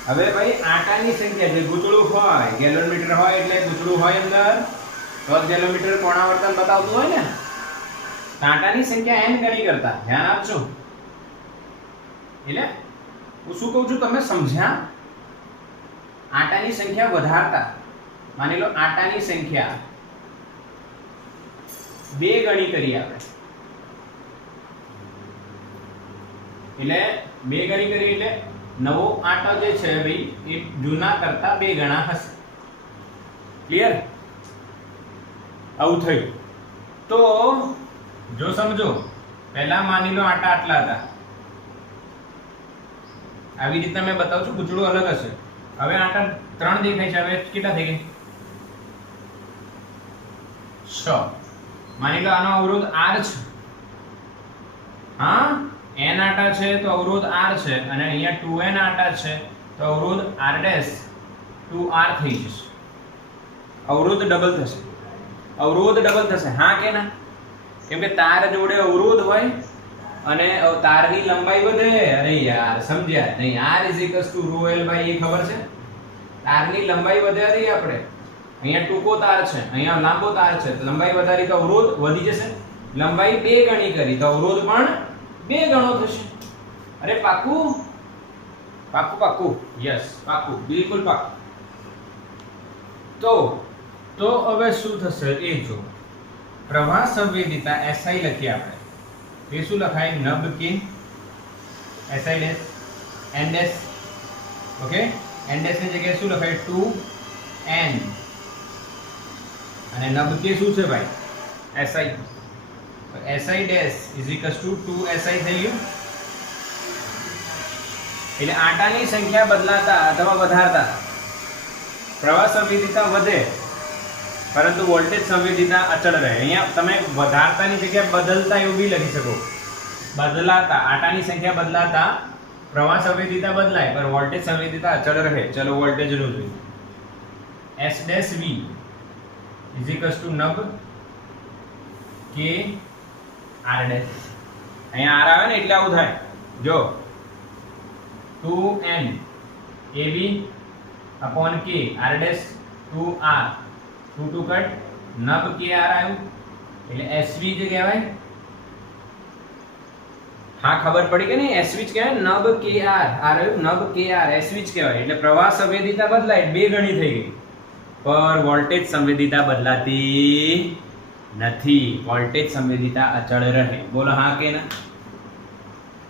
હવે ભાઈ આટાની સંખ્યા જે ગૂંચળું હોય, ગેલોમીટર હોય એટલે ગૂંચળું હોય અંદર તો જ ગેલોમીટર કોણાવર્તન બતાવતું હોય ને. આટાની સંખ્યા n ગણી કરતા ધ્યાન આપજો. એટલે હું શું કહું છું તમે સમજ્યા? આટાની સંખ્યા વધારતા, માની લો આટાની સંખ્યા 2 ગણી કરી આપણે, એટલે 2 ગણી કરી એટલે નવો આટો જે છે ભાઈ એ જૂના કરતા 2 ગણા હશે. ક્લિયર? આવું થયું. તો જો સમજો, પહેલા માની લો આટા આટલા હતા, આવી રીતે મેં બતાવું છું, ગૂંચળું અલગ હશે. હવે આટા 3 દેખાય છે, હવે કેટલા થઈ ગયા? 6. માની લો આનો અવરોધ r છે. હા, n આટા છે તો અવરોધ r છે, અને અહીંયા 2n આટા છે તો અવરોધ r ડેશ 2r થઈ જશે. અવરોધ ડબલ થશે. અવરોધ ડબલ થશે. હા કે ના? કેમ કે તાર જોડે અવરોધ હોય અને તારની લંબાઈ વધે. અરે યાર સમજ્યા નહીં? r ρl/a ખબર છે? તારની લંબાઈ વધારી આપણે, અહીંયા ટૂંકો તાર છે, અહીંયા લાંબો તાર છે, તો લંબાઈ વધારી તો અવરોધ વધી જશે. લંબાઈ 2 ગણી કરી તો અવરોધ પણ 2 ગણો થશે. અરે પાકું? પાકું પાકું? યસ પાકું, બિલકુલ પાકું. તો હવે શું થશે એ જો. પ્રવાહ સંવેદિતા SI લખીએ આપણે. એ શું લખાય? નબ કે SI dash n dash. Okay, n dash ની જગ્યાએ શું લખાય? 2n. અને નબ કે શું છે ભાઈ? SI. તો SI ડેશ = 2SI થઈ ગયું. એટલે આટાની સંખ્યા બદલાતા અથવા વધારતા પ્રવાહ સંવેદિતા વધે, પરંતુ વોલ્ટેજ સંવેદિતા અચળ રહે. અહીંયા તમે વધારતાની જગ્યાએ બદલતા એવું બી લખી શકો. બદલાતા, આટાની સંખ્યા બદલાતા પ્રવાહ સંવેદિતા બદલાય પણ વોલ્ટેજ સંવેદિતા અચળ રહે. ચલો વોલ્ટેજ નું જોઈએ. S ડેશ V = નબ કે r ડેશ. અહીંયા r આવે ને એટલે આવું થાય. જો 2n AB upon k r dash 2r 2 cut નબ kr આવ્યું એટલે SV જે કહેવાય. હા ખબર પડી કે નહીં? SV જ કહેવાય. નબ kr r આવ્યું, નબ kr SV જ કહેવાય. એટલે પ્રવાહ સંવેદિતા બદલાય 2 ગણી થઈ ગઈ, પર વોલ્ટેજ સંવેદિતા બદલાતી નથી. વોલ્ટેજ સંવેદિતા અચળ રહે. બોલો હા કે ના?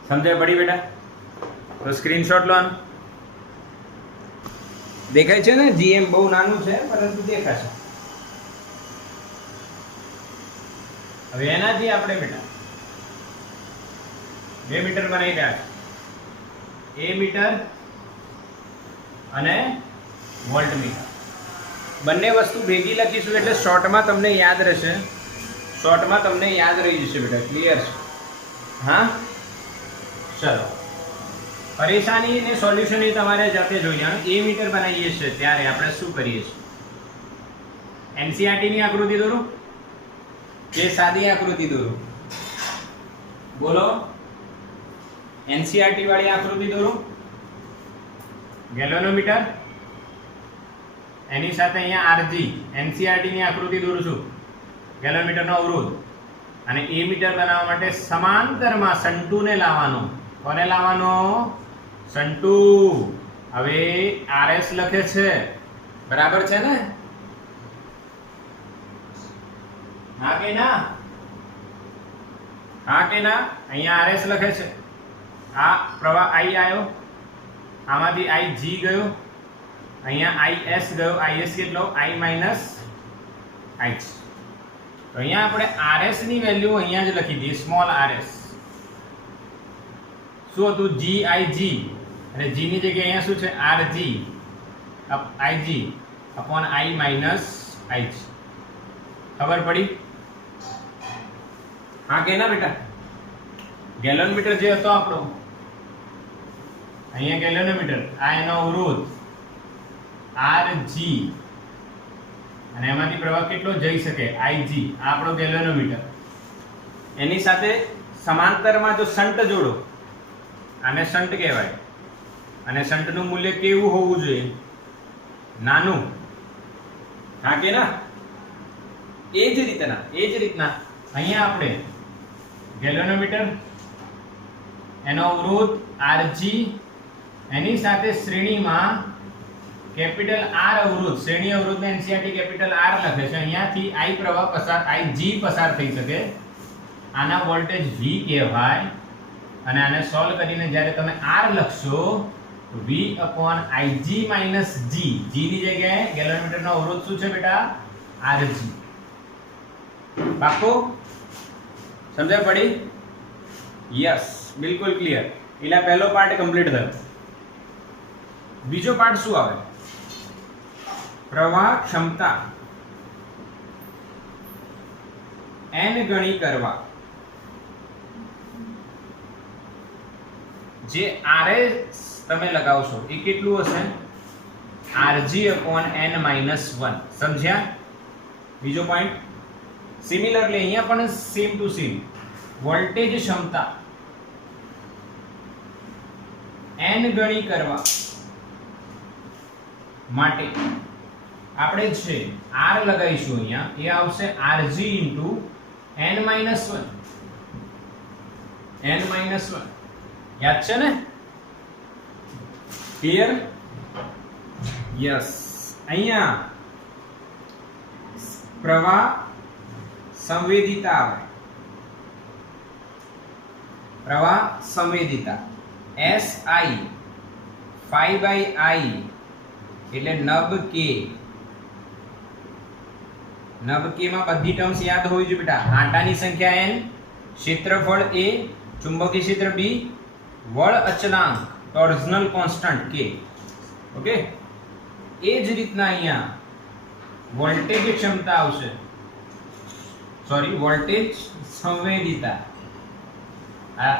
સમજાય પડી બેટા? તો સ્ક્રીનશોટ લો. દેખાય છે ને? GM બહુ નાનું છે પરંતુ દેખાશે. હવે એનાથી આપણે બેટા 2 મીટર બનાવી રહ્યા છે. A મીટર અને વોલ્ટ મીટર. બંને વસ્તુ ભેગી લખીશું એટલે શોર્ટમાં તમને યાદ રહેશે. શોર્ટમાં તમને યાદ રહી જશે બેટા. ક્લિયર છે? હા ચલો. પરેશાની ને સોલ્યુશન એ તમારે જાતે જોઈ લેવાનું. A મીટર બનાવીએ છીએ ત્યારે આપણે શું કરીએ છીએ? NCERT ની આકૃતિ દોરો કે સાદી આકૃતિ દોરો? બોલો. NCERT વાળી આકૃતિ દોરો. ગેલ્વેનોમીટર, એની સાથે અહીંયા RG. NCERT ની આકૃતિ દોરું છું, ગેલ્વેનોમીટરનો અવરોધ. અને A મીટર બનાવવા માટે સમાંતરમાં શંટુને લાવવાનો. કોને લાવવાનો? શંટુ. હવે RS લખે છે, બરાબર છે ને? હા કે ના? હા કે ના? અહીંયા RS લખે છે. આ પ્રવાહ I આવ્યો, આમાંથી IG ગયો, અહીંયા IS ગયો. IS કેટલો? I minus H. તો અહીંયા આપણે RS ની વેલ્યુ અહીંયા જ લખી દઈએ, સ્મોલ RS. શું હતું? GIG. અને G ની જગ્યાએ અહીંયા શું છે? RG IG upon I minus H. ખબર પડી? હા કે ના બેટા? ગેલોનમીટર જે હતો આપણો, અહીંયા ગેલોનમીટર, આ એનો અવરોધ RG, અને એમાંથી પ્રવાહ કેટલો જઈ શકે? IG. આપણો ગેલોનોમીટર. એની સાથે સમાંતરમાં જો શન્ટ જોડો, આને શન્ટ કહેવાય. અને શન્ટનું મૂલ્ય કેવું હોવું જોઈએ? નાનું. હા કે ના? એ જ રીતના અહીંયા આપણે ગેલ્વેનોમીટર, એનો અવરોધ Rg, એની સાથે શ્રેણીમાં કેપિટલ R અવરોધ, શ્રેણી અવરોધને NCERT કેપિટલ R લખે છે. અહીંયાથી I પ્રવાહ પસાર, Ig પસાર થઈ શકે. આના વોલ્ટેજ V કહેવાય. અને આને સોલ્વ કરીને જ્યારે તમે R લખશો તો V/Ig - G, G ની જગ્યાએ ગેલ્વેનોમીટરનો અવરોધ શું છે બેટા? Rg. પાક્કું? સમજ પડી? યસ, બિલકુલ ક્લિયર. એટલે પહેલો પાર્ટ કમ્પ્લીટ થયો. બીજો પાર્ટ શું આવે? પ્રવાહ ક્ષમતા n ગણી કરવા. જે RS તમે લગાવશો એ કેટલું હશે? Rg/n-1. સમજ્યા? બીજો પોઈન્ટ સિમિલરલી અહીંયા પણ સેમ ટુ સેમ વોલ્ટેજ ક્ષમતા n ગણી કરવા માટે આપણે છે R લગાવીશું. અહીંયા એ આવશે Rg × n-1. n-1 યાદ છે ને? ક્લિયર? યસ. અહીંયા પ્રવાહ સંવેદિતા આવે. પ્રવાહ સંવેદિતા SI phi/I એટલે નબ k. નબ k માં બધી ટર્મ્સ યાદ હોવી જોઈએ બેટા. આંટાની સંખ્યા n, ક્ષેત્રફળ a, ચુંબકીય ક્ષેત્ર b, બળ અચળાંક ટોર્ઝનલ કોન્સ્ટન્ટ k. ઓકે. એ જ રીતના અહીંયા વોલ્ટેજ ક્ષમતા આવશે, સોરી વોલ્ટેજ સંવેદિતા. આ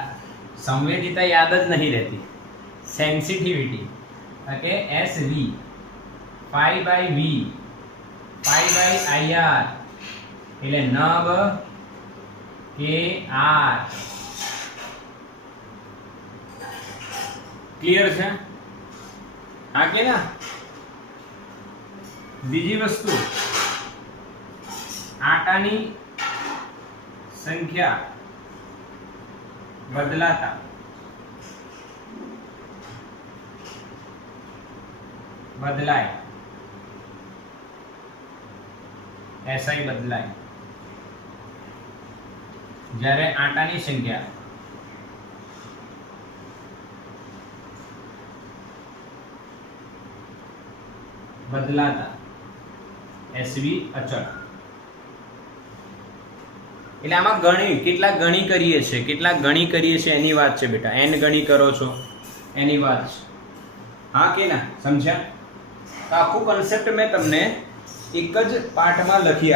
સંવેદિતા યાદ જ નહીં રહેતી. Sensitivity, okay, SV phi/V phi/IR એટલે નબ KR. ક્લિયર છે? હા કે ના? બીજી વસ્તુ, આટાની સંખ્યા બદલાતા બદલાય, SI બદલાય. જ્યારે આટાની સંખ્યા બદલાતા SV અચળ. એટલે આમાં કેટલા ગણી કરીએ છીએ એની વાત છે બેટા. n ગણી કરો છો એની વાત છે. હા કે ના? સમજ્યા? તો આખું કન્સેપ્ટ મેં તમને એક જ પાર્ટમાં લખી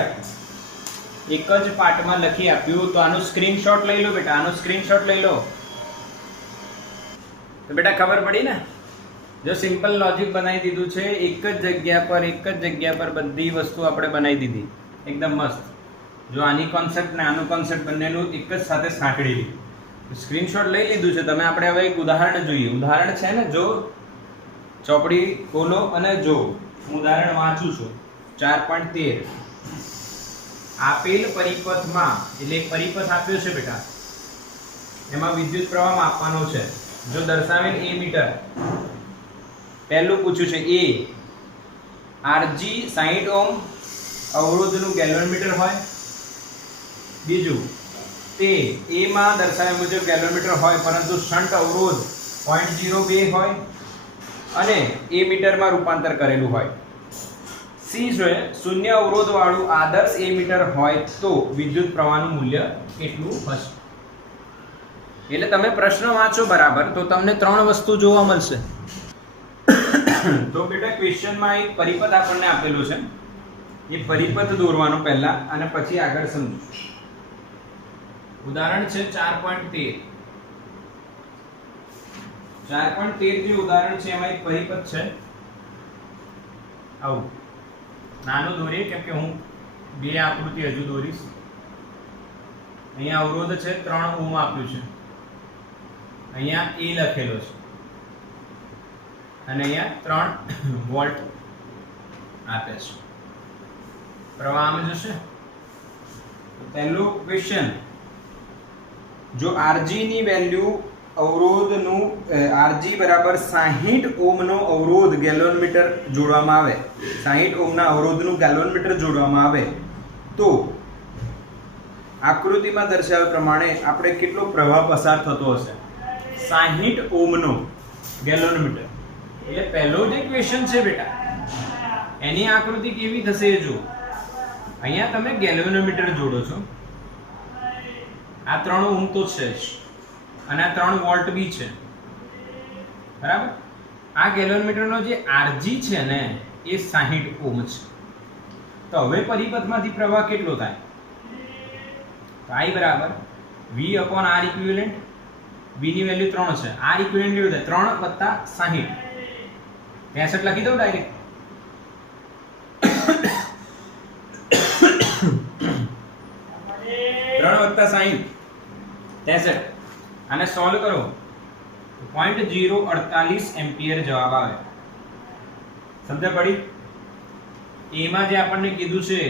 આપ્યું. તો આનું સ્ક્રીનશોટ લઈ લો બેટા. તો બેટા ખબર પડી ને? જો સિમ્પલ લોજિક બનાવી દીધું છે. એક જ જગ્યા પર બધી વસ્તુ આપણે બનાવી દીધી એકદમ મસ્ત. જો આની કોન્સેપ્ટ ને આનું કોન્સેપ્ટ બંનેનું એક જ સાથે સાંકળી લીધું. સ્ક્રીનશોટ લઈ લીધું છે તમે. આપણે હવે એક ઉદાહરણ જોઈએ. ઉદાહરણ છે ને, જો ચોપડી ખોલો અને જો હું ઉદાહરણ વાંચું છું. 4.13 આપેલ પરિપથમાં, એટલે એક પરિપથ આપ્યો છે બેટા, એમાં વિદ્યુત પ્રવાહ માપવાનો છે. જો દર્શાવેલ a મીટર, પહેલું પૂછ્યું છે a Rg 60 ઓહ્મ અવરોધનું ગેલ્વેનોમીટર હોય. બીજું, તે a માં દર્શાવ્યા મુજબ ગેલ્વેનોમીટર હોય પરંતુ શન્ટ અવરોધ 0.02 હોય અને a મીટરમાં રૂપાંતર કરેલું હોય. C છે શૂન્ય અવરોધ વાળું આદર્શ a મીટર હોય તો વિદ્યુત પ્રવાહનું મૂલ્ય કેટલું હશે? એટલે તમે પ્રશ્ન વાંચો બરાબર તો તમને ત્રણ વસ્તુ જોવા મળશે. તો બેટા ક્વેશ્ચનમાં એક પરિપથ આપણને આપેલો છે. એ પરિપથ દોરવાનો પહેલા અને પછી આગળ સમજો. ઉદાહરણ છે 4.13. 4.13 જે ઉદાહરણ છે એમાં એક પરિપથ છે. આવું નાનું દોરીએ કેમ કે હું બે આકૃતિ હજુ દોરીશ. અહીંયા અવરોધ છે 3 ઓહ્મ આપ્યું છે. અહીંયા એ લખેલો છે અને અહીંયા 3 વોલ્ટ આપે છે. પ્રવાહ આમ જશે. પહેલું ક્વેશ્ચન, જો Rg ની વેલ્યુ અવરોધનું Rg બરાબર 60 ઓહ્મનો અવરોધ ગેલોનમીટર જોડવામાં આવે, 60 ઓહ્મના અવરોધનું ગેલોનમીટર જોડવામાં આવે તો આકૃતિમાં દર્શાવ્યા પ્રમાણે આપણે કેટલો પ્રવાહ પસાર થતો હશે? 60 ઓહ્મનો ગેલોનમીટર. એટલે પહેલો જે ક્વેશ્ચન છે બેટા, એની આકૃતિ કેવી થશે એ જો. અહીંયા તમે ગેલ્વેનોમીટર જોડો છો, આ 3 ઓહ્મ તો છે જ અને આ 3 વોલ્ટ બી છે, બરાબર. આ ગેલ્વેનોમીટરનો જે Rg છે ને એ 60 ઓહ્મ છે. તો હવે પરિપથમાંથી પ્રવાહ કેટલો થાય? તો I બરાબર V upon R equivalent. V ની વેલ્યુ 3 છે, R equivalent કેટલું થાય? 3 વત્તા 60. 63 લખી દઉં ડાયરેક્ટ. 3 વત્તા 60 63. આને સોલ્વ કરો 0.048 એમ્પિયર જવાબ આવે. સમજ પડી? એમાં જે આપણને કીધું છે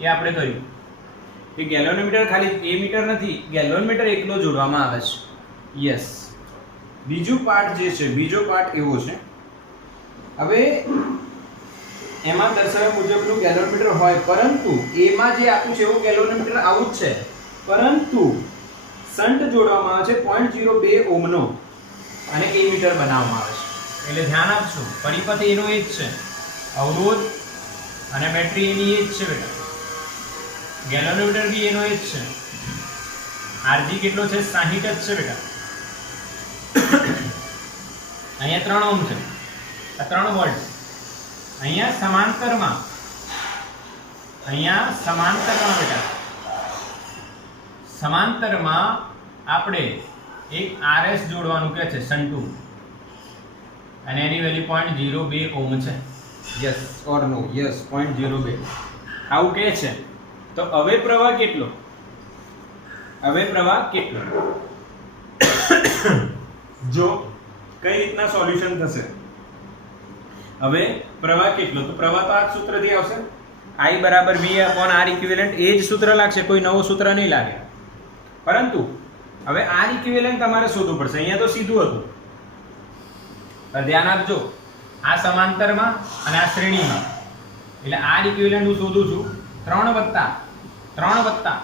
એ આપણે કર્યું કે ગેલોનમીટર ખાલી એ મીટર નથી, ગેલોનમીટર એકલો જોડવામાં આવે છે. યસ. બીજું પાર્ટ જે છે, બીજો પાર્ટ એવો છે, હવે એમાં દર્શાવ્યા મુજબનું ગેલોનમીટર હોય, પરંતુ એમાં જે આપ્યું છે એવું ગેલોનમીટર આવું જ છે, પરંતુ શન્ટ જોડવામાં આવે છે 0.02 ઓહ્મનો અને એ મીટર બનાવવામાં આવે છે. એટલે ધ્યાન આપજો, પરિપથ એનો એ જ છે, અવરોધ અને બેટરી એની એ જ છે બેટા, ગેલોનમીટર બી એનો એ જ છે. Rg કેટલો છે? 60 જ છે બેટા. અહીંયા 3 ઓહ્મ છે, આ 3 વોલ્ટ. અહીંયા સમાંતરમાં બેટા, સમાંતરમાં આપણે એક RS જોડવાનું કહે છે, શંટુ, અને એની વેલ્યુ 0.02 ઓહ્મ છે. Yes or no? યસ, 0.02 આવું કહે છે. તો હવે પ્રવાહ કેટલો? જો કઈ રીતના સોલ્યુશન થશે? હવે પ્રવાહ કેટલો? તો પ્રવાહ તો આ સૂત્રથી આવશે, I બરાબર V upon R equivalent. એ જ સૂત્ર લાગશે, કોઈ નવો સૂત્ર નહીં લાગે. પરંતુ હવે R equivalent તમારે શોધવું પડશે. અહીંયા તો સીધું હતું, ધ્યાન આપજો, આ સમાંતરમાં અને આ શ્રેણીમાં. એટલે R equivalent હું શોધું છું 3 વત્તા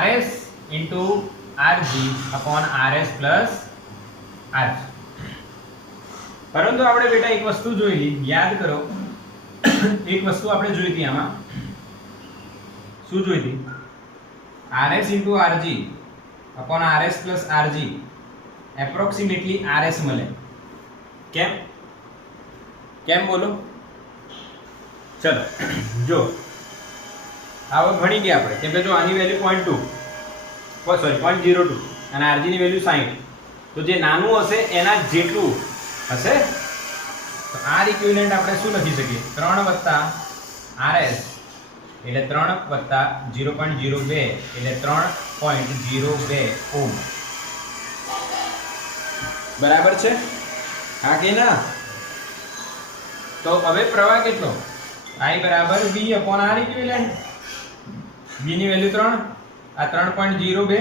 RS into Rg upon RS plus Rg. પરંતુ આપણે બેટા એક વસ્તુ જોઈ, યાદ કરો, એક વસ્તુ આપણે જોઈ હતી આમાં. શું જોઈ હતી? RS into Rg upon RS plus Rg approximately RS મળે. કેમ બોલો? ચલો જો આવો ભણી ગયા આપણે, કેમ કે જો આની વેલ્યુ 0.02 અને Rg ની વેલ્યુ 60, તો જે નાનું હશે એના જેટલું હશે. તો R equivalent આપણે શું લખી શકીએ? 3 વત્તા RS એટલે 3 વત્તા 0.02 એટલે 3.02 ઓહ્મ. બરાબર છે? હા કે ના? તો હવે પ્રવાહ કેટલો? I બરાબર V upon R equivalent. V ની વેલ્યુ 3, આ 3.02,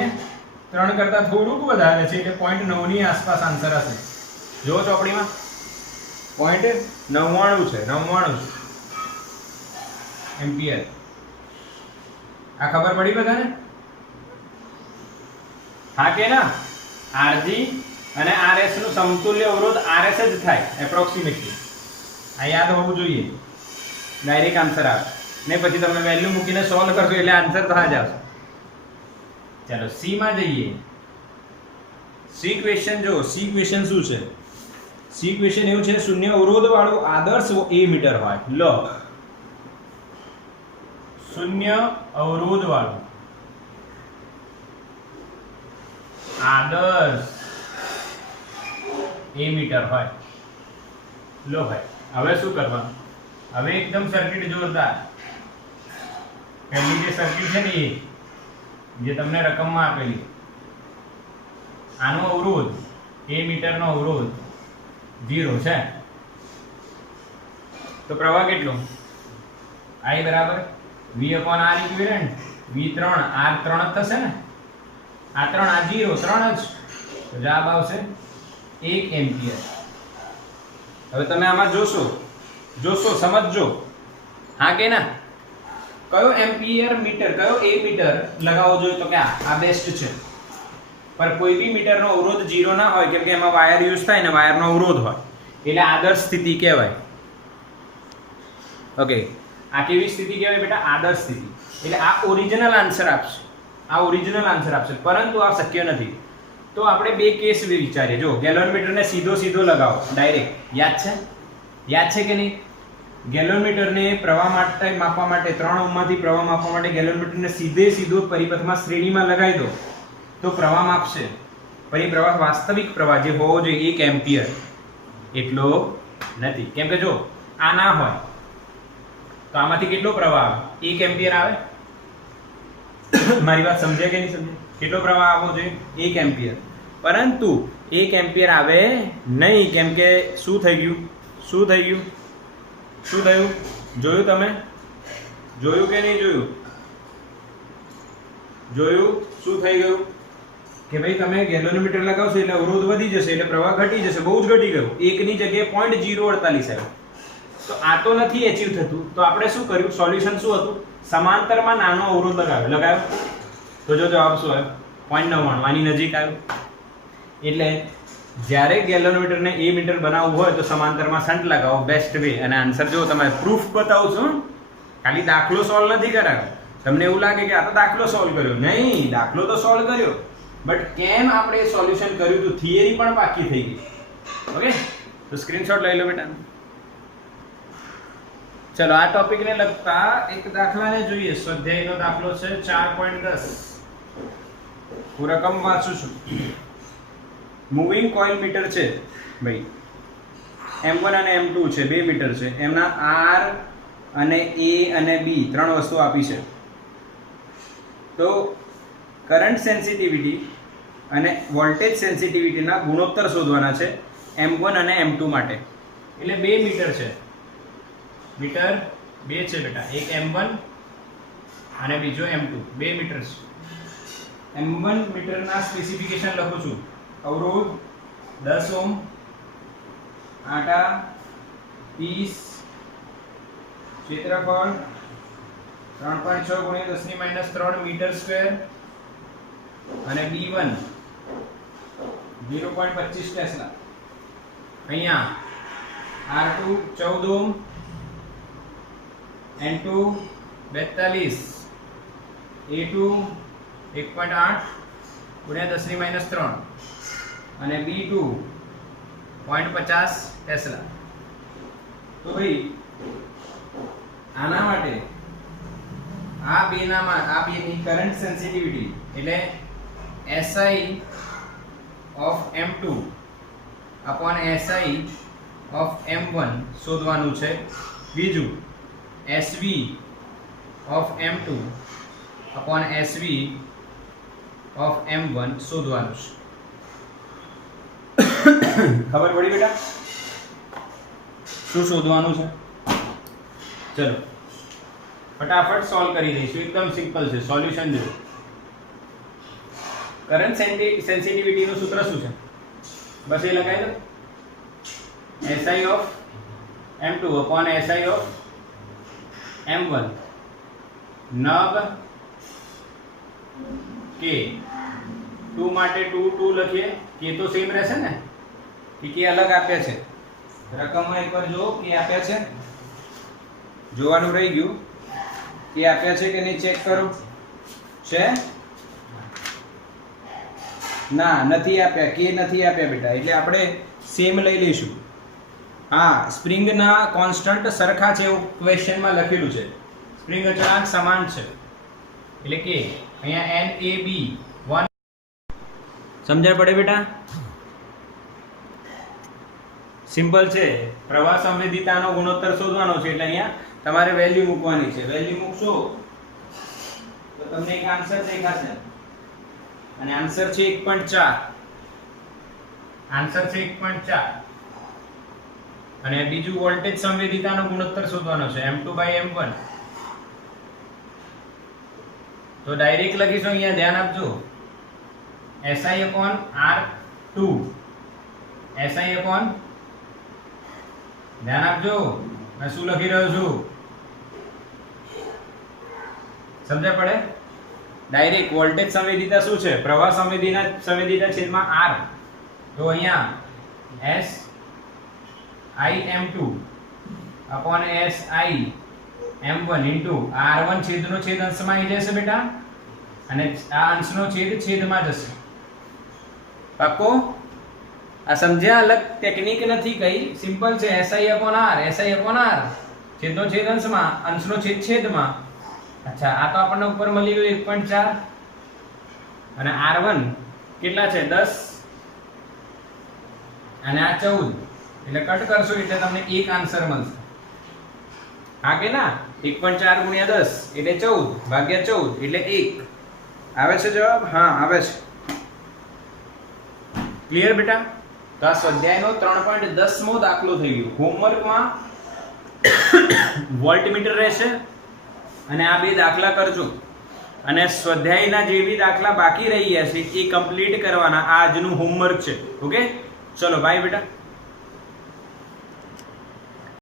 3 કરતા થોડુંક વધારે છે એટલે 0.9 ની આસપાસ આન્સર હશે. જો ચોપડીમાં 0.99 છે, 99 એમ્પિયર. આ ખબર પડી બધાને? હા કે ના? Rg અને RS નું સમતુલ્ય અવરોધ RS જ થાય એપ્રોક્સિમેટલી. આ યાદ હોવું જોઈએ, ડાયરેક્ટ આન્સર આવે. ને પછી તમે વેલ્યુ મૂકીને સોલ્વ કરશો એટલે આન્સર તો આ જ આવશે. ચાલો સી માં જઈએ. સી ક્વેશ્ચન જો, સી ક્વેશ્ચન શું છે? સી ક્વેશ્ચન એવું છે, શૂન્ય અવરોધ વાળું આદર્શ એ મીટર હોય. લો, શૂન્ય અવરોધ વાળું આદર્શ એ મીટર હોય. લો ભાઈ, હવે શું કરવાનું? હવે એકદમ સર્કિટ જોરદાર. પહેલી જે સર્કિટ છે ને, એ જે તમને રકમમાં આપેલી, આનો અવરોધ એ મીટરનો અવરોધ 0 છે તો પ્રવાહ કેટલો I બરાબર V/R ઇક્વિવેલન્ટ V3 R3 જ થશે ને આ 3 આ 0 3 જ તો જવાબ આવશે 1 એમ્પિયર. હવે તમે આમાં જોશો સમજજો હા કે ના. કયો એમ્પિયર મીટર કયો એ મીટર લગાવવો જોઈએ તો કે આ બેસ્ટ છે. પર કોઈ બી મીટરનો અવરોધ 0 ના હોય કેમ કે એમાં વાયર યુઝ થાય ને વાયરનો અવરોધ હોય એટલે આદર્શ સ્થિતિ કહેવાય. ઓકે આ કેવી સ્થિતિ કહેવાય બેટા આદર્શ સ્થિતિ. એટલે આ ઓરિજિનલ આન્સર આપશે પરંતુ આ શક્ય નથી. તો આપણે બે કેસ વિચારીએ. જો ગેલોનમીટરને સીધો લગાવો ડાયરેક્ટ યાદ છે કે નહીં. ગેલોનમીટરને પ્રવાહ માટે માપવા માટે 3 ઓહ્મમાંથી પ્રવાહ માપવા માટે ગેલોનમીટરને સીધો પરિપથમાં શ્રેણીમાં લગાવી દો તો પ્રવાહ માપશે. પરિપ્રવાહ વાસ્તવિક પ્રવાહ જે હોવો જોઈએ 1 એમ્પિયર એટલો નથી. કેમ કે જો આ ના હોય તો આમાંથી કેટલો પ્રવાહ આવે 1 એમ્પિયર આવે. મારી વાત સમજ્યા કે નહીં સમજ્યા. કેટલો પ્રવાહ આવવો જોઈએ 1 એમ્પિયર. પરંતુ 1 એમ્પિયર આવે નહીં કેમ કે શું થયું જોયું તમે જોયું કે નહીં જોયું શું થઈ ગયું કે ભાઈ તમે ગેલોનમીટર લગાવશો એટલે અવરોધ વધી જશે એટલે પ્રવાહ ઘટી જશે. બહુ જ ઘટી ગયું. 1 ની જગ્યાએ 0.048 આવ્યું. તો આ તો નથી એચીવ થતું તો આપણે શું કર્યું સોલ્યુશન શું હતું સમાંતરમાં નાનો અવરોધ લગાવ્યો તો જો જવાબ શું આવ્યો 0.99 આની નજીક આવ્યો. એટલે જ્યારે ગેલોનમીટરને એ મીટર બનાવવું હોય તો સમાંતરમાં શન્ટ લગાવો બેસ્ટ વે. અને આન્સર જો તમે પ્રૂફ બતાવું છું ખાલી દાખલો સોલ્વ નથી કરાયો. તમને એવું લાગે કે આ તો દાખલો સોલ્વ કર્યો નહીં દાખલો તો સોલ્વ કર્યો બટ કેમ આપણે સોલ્યુશન કર્યું તો થિયરી પણ પાકી થઈ ગઈ. ઓકે તો સ્ક્રીનશોટ લઈ લો બેટા. ચલો આ ટોપિકને લગતા એક દાખલાને જોઈએ. સ્વાધ્યાયનો દાખલો છે 4.10. હું રકમ વાંચું છું. મૂવિંગ કોઇલ મીટર છે ભાઈ M1 અને M2 છે 2 મીટર છે. એમના R અને A અને B 3 વસ્તુ આપી છે. તો કરંટ સેન્સિટિવિટી અને વોલ્ટેજ સેન્સિટિવિટીના ગુણોત્તર શોધવાના છે M1 અને M2 માટે. એટલે 2 મીટર છે. મીટર 2 છે બેટા. એક M1 અને બીજો M2 2 મીટર છે. M1 મીટરના સ્પેસિફિકેશન લખું છું. અવરોધ 10 ઓહ્મ આટા 30 ક્ષેત્રફળ 3.6 × 10⁻³ મીટર સ્ક્વેર અને B1 0.25 ટેસ્લા. અહીંયા R2 14 ઓહ્મ N2 42 A2 1.8 × 10⁻³ અને B2 0.50 ટેસ્લા. તો ભાઈ આના માટે આ બેની કરંટ સેન્સિટિવિટી એટલે SI of M2 upon SI of M1 શોધવાનું છે. બીજું SV of M2 upon SV of M1 શોધવાનું છે. ખબર પડી બેટા શું શોધવાનું છે? ચલો ફટાફટ સોલ્વ કરી દઈશું. એકદમ સિમ્પલ છે. સોલ્યુશન જો કરંટ સેન્સિટિવિટી નું સૂત્ર શું છે બસ એ લગાવી દો. SI of M2 upon SI of M1 નબ K 2 માટે 2 લખીએ. K તો સેમ રહેશે ને કે અલગ આપ્યા છે. રકમમાં એકવાર જો કે આપ્યા છે જોવાનું રહી ગયું. કે આપ્યા છે કે નહીં ચેક કરો. છે ના નથી આપ્યા. કે નથી આપ્યા બેટા એટલે આપણે સેમ લઈ લઈશું. હા સ્પ્રિંગના કોન્સ્ટન્ટ સરખા છે એવું ક્વેશ્ચનમાં લખેલું છે. સ્પ્રિંગ અચળાંક સમાન છે એટલે કે અહીંયા NAB 1 સમજણ પડે બેટા. સિમ્પલ છે. પ્રવાહ સંવેદિતાનો ગુણોત્તર શોધવાનો છે એટલે અહીંયા તમારે વેલ્યુ મૂકવાની છે. વેલ્યુ મૂકશો તો તમને એક આન્સર દેખાશે અને આન્સર છે 1.4. આન્સર છે 1.4. અને બીજું વોલ્ટેજ સંવેદિતાનો ગુણોત્તર શોધવાનો છે M2/M1. તો ડાયરેક્ટ લખીશું, અહીંયા ધ્યાન આપજો, SI/R2. SI/ ધ્યાન આપજો, મેં શું લખી રહ્યો છું સમજ્યા પડે. ડાયરેક્ટ વોલ્ટેજ સંવેદિતા શું છે? પ્રવાહ સંવેદિતા છેદમાં R. તો અહીંયા SI/M2 upon SI/M1 into R1 છેદનો છેદ અંશમાં આવી જશે બેટા, અને આ અંશનો છેદ છેદમાં જશે. પાકો? આ સમજ્યા? અલગ ટેકનિક નથી કઈ, સિમ્પલ છે. SI/R, SI/R, છેદનો છેદ અંશમાં, અંશનો છેદ છેદમાં. અચ્છા, આ તો આપણને ઉપર મળી ગયું 1.4. અને R1 કેટલા છે? 10. અને આ 14. એટલે કટ કરશો એટલે તમને એક આન્સર મળશે. હા કે ના? 1.4 ગુણ્યા 10 એટલે 14 ભાગ્યા 14 એટલે 1. આવે છે જવાબ? હા આવે છે. ક્લિયર બેટા? તો આ સ્વાધ્યાયનો 3.10મો દાખલો થઈ ગયો. હોમવર્કમાં વોલ્ટમીટર રહેશે અને આ બે દાખલા કરજો. અને સ્વાધ્યાયના જે બી દાખલા બાકી રહી ગયા છે એ કમ્પ્લીટ કરવાના. આ આજનું હોમવર્ક છે. ઓકે, ચલો બાય બેટા.